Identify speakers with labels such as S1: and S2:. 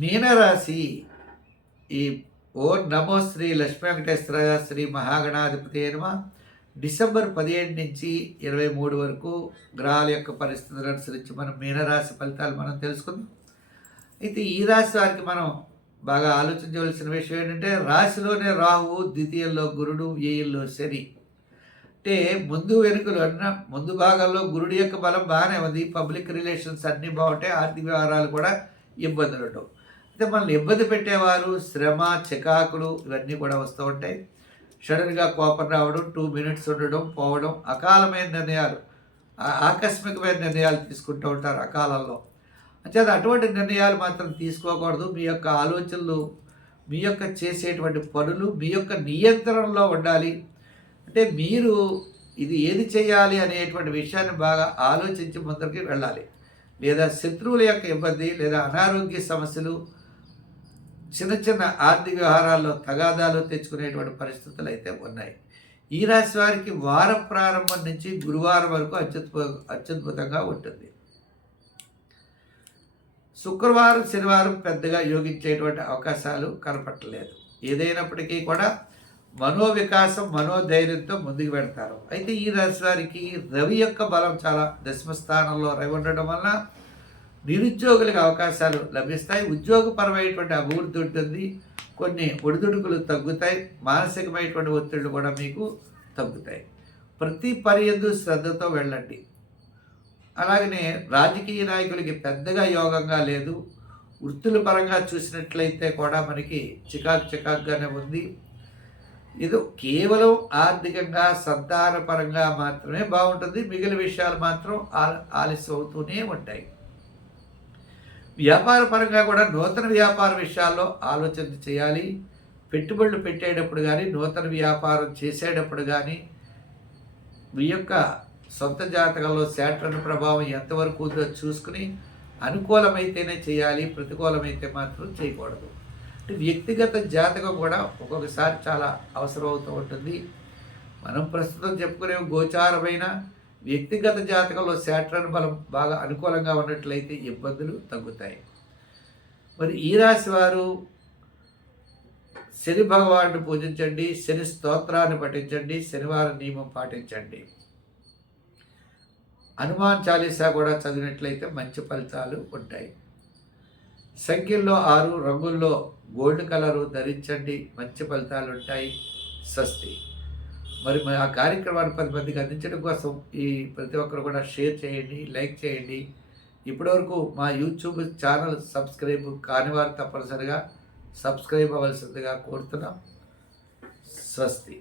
S1: మీనరాశి ఈ ఓ నమో శ్రీ లక్ష్మీ వెంకటేశ్వర శ్రీ మహాగణాధిపతి నమ డిసెంబర్ పదిహేడు నుంచి ఇరవై మూడు వరకు గ్రహాల యొక్క పరిస్థితులను అనుసరించి మనం మీనరాశి ఫలితాలు మనం తెలుసుకుందాం. అయితే ఈ రాశి వారికి మనం బాగా ఆలోచించవలసిన విషయం ఏంటంటే రాశిలోనే రాహువు ద్వితీయంలో గురుడు వ్యయంలో శని. అంటే ముందు వెనుకలు అన్న ముందు భాగంలో గురుడి యొక్క బలం బాగానే ఉంది. పబ్లిక్ రిలేషన్స్ అన్నీ బాగుంటాయి. ఆర్థిక వ్యవహారాలు కూడా ఇబ్బందులు ఉండవు. అయితే మనల్ని ఇబ్బంది పెట్టేవారు శ్రమ చికాకులు ఇవన్నీ కూడా వస్తూ ఉంటాయి. సడన్గా కోపం రావడం టూ మినిట్స్ ఉండడం పోవడం అకాలమైన నిర్ణయాలు ఆకస్మికమైన నిర్ణయాలు తీసుకుంటూ ఉంటారు అకాలంలో అంచేత అటువంటి నిర్ణయాలు మాత్రం తీసుకోకూడదు. మీ యొక్క ఆలోచనలు మీ యొక్క చేసేటువంటి పనులు మీ యొక్క నియంత్రణలో ఉండాలి. అంటే మీరు ఇది ఏది చేయాలి అనేటువంటి విషయాన్ని బాగా ఆలోచించి ముందరికి వెళ్ళాలి. లేదా శత్రువుల యొక్క ఇబ్బంది లేదా అనారోగ్య సమస్యలు చిన్న చిన్న ఆర్థిక వ్యవహారాల్లో తగాదాలు తెచ్చుకునేటువంటి పరిస్థితులు అయితే ఉన్నాయి. ఈ రాశి వారికి వార ప్రారంభం నుంచి గురువారం వరకు అత్యుద్భు అత్యద్భుతంగా ఉంటుంది. శుక్రవారం శనివారం పెద్దగా యోగించేటువంటి అవకాశాలు కనపట్టలేదు ఏదైనప్పటికీ కూడా మనోవికాసం మనోధైర్యంతో ముందుకు పెడతారు అయితే ఈ రాశి వారికి రవి యొక్క బలం చాలా దశమ స్థానంలో రవి ఉండడం వలన నిరుద్యోగులకు అవకాశాలు లభిస్తాయి. ఉద్యోగపరమైనటువంటి అభివృద్ధి ఉంటుంది. కొన్ని ఒడిదుడుకులు తగ్గుతాయి. మానసికమైనటువంటి ఒత్తిళ్ళు కూడా మీకు తగ్గుతాయి. ప్రతి పని ఎందు శ్రద్ధతో వెళ్ళండి. అలాగనే రాజకీయ నాయకులకి పెద్దగా యోగంగా లేదు. వృత్తుల పరంగా చూసినట్లయితే కూడా మనకి చికాకు చికాకుగానే ఉంది. ఇది కేవలం ఆర్థికంగా సంతాన పరంగా మాత్రమే బాగుంటుంది. మిగిలిన విషయాలు మాత్రం ఆ- ఆలస్యం అవుతూనే ఉంటాయి. వ్యాపార పరంగా కూడా నూతన వ్యాపార విషయాల్లో ఆలోచన చేయాలి. పెట్టుబడులు పెట్టేటప్పుడు కానీ నూతన వ్యాపారం చేసేటప్పుడు కానీ మీ యొక్క సొంత జాతకంలో శాటర్న్ ప్రభావం ఎంతవరకు ఉందో చూసుకుని అనుకూలమైతేనే చేయాలి ప్రతికూలమైతే మాత్రం చేయకూడదు. అంటే వ్యక్తిగత జాతకం కూడా ఒక్కొక్కసారి చాలా అవసరం అవుతూ ఉంటుంది. మనం ప్రస్తుతం చెప్పుకునే గోచారమైన వ్యక్తిగత జాతకంలో శాట్రన్ బలం బాగా అనుకూలంగా ఉన్నట్లయితే ఇబ్బందులు తగ్గుతాయి. మరి ఈ రాశి వారు శని భగవానుడు పూజించండి శని స్తోత్రాన్ని పఠించండి శనివారం నియమం పాటించండి. హనుమాన్ చాలీసా కూడా చదివినట్లయితే మంచి ఫలితాలు ఉంటాయి. సంఖ్యల్లో ఆరు రంగుల్లో గోల్డ్ కలరు ధరించండి మంచి ఫలితాలు ఉంటాయి. స్వస్తి. మరి మా ఆ కార్యక్రమాన్ని పది మందికి అందించడం కోసం ఈ ప్రతి ఒక్కరు కూడా షేర్ చేయండి లైక్ చేయండి. ఇప్పటివరకు మా యూట్యూబ్ ఛానల్ సబ్స్క్రైబ్ కాని వారు తప్పనిసరిగా సబ్స్క్రైబ్ అవ్వాల్సిందిగా కోరుతున్నాం. స్వస్తి.